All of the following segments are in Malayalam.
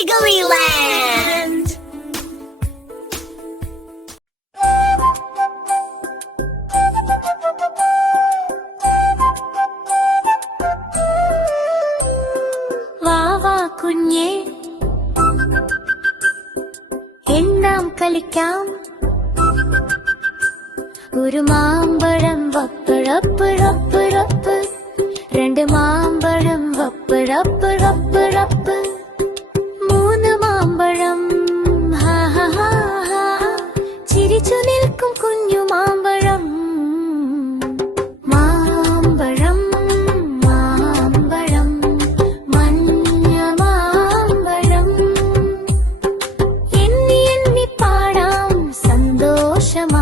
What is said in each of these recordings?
Wiggly Land! വാവാ കുഞ്ഞേ, എണ്ണാം കളിക്കാം. ഒരു മാമ്പഴം വപ്പ് റപ്പ് റപ്പ് റപ്പ്, രണ്ട് മാമ്പഴം വപ്പ് റപ്പ് റപ്പ് റപ്പ്, മൂന്ന് മാമ്പഴം ഹാ ഹാ ഹാ ഹാ, ചിരിച്ചു നിൽക്കും കുഞ്ഞു മാമ്പഴം. മാമ്പഴം മാമ്പഴം മഞ്ഞ മാമ്പഴം, എണ്ണി എണ്ണി പാടാം സന്തോഷമാമ്പഴം.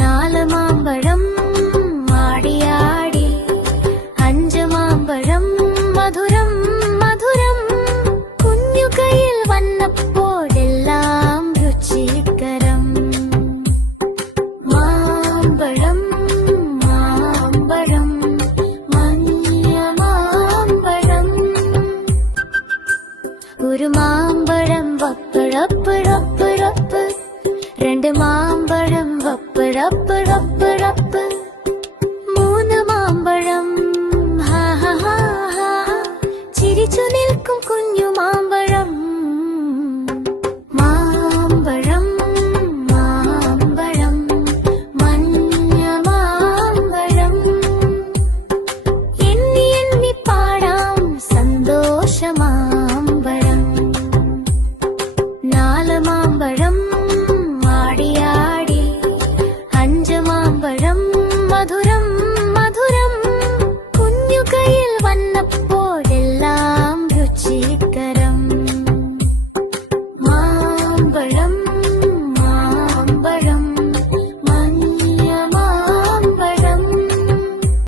നാല് മാമ്പഴം ആടിയാടി, അഞ്ച് മാമ്പഴം മധുരം മധുരം, കുഞ്ഞു കയ്യിൽ വന്നപ്പോഴെല്ലാം രുചികരം. മാമ്പഴം മാമ്പഴം മഞ്ഞ മാമ്പഴം, ഒരു മാമ്പഴം വപ്പ് റപ്പ് റപ്പ് റപ്പ്, രണ്ട് മാമ്പഴം വപ്പ് റപ്പ് റപ്പ് റപ്പ്, മൂന്ന് മാമ്പഴം ഹാ ഹാ ഹാ ഹാ, ചിരിച്ചു നിൽക്കും കുഞ്ഞു മാമ്പഴം. മാമ്പഴം മാമ്പഴം മഞ്ഞ മാമ്പഴം, എണ്ണി എണ്ണി പാടാം സന്തോഷമാമ്പഴം. നാല് മാമ്പഴം ആടിയാടി, അഞ്ച് മാമ്പഴം മധുരം മധുരം, കുഞ്ഞു കയ്യിൽ വന്നപ്പോഴെല്ലാം രുചികരം. മാമ്പഴം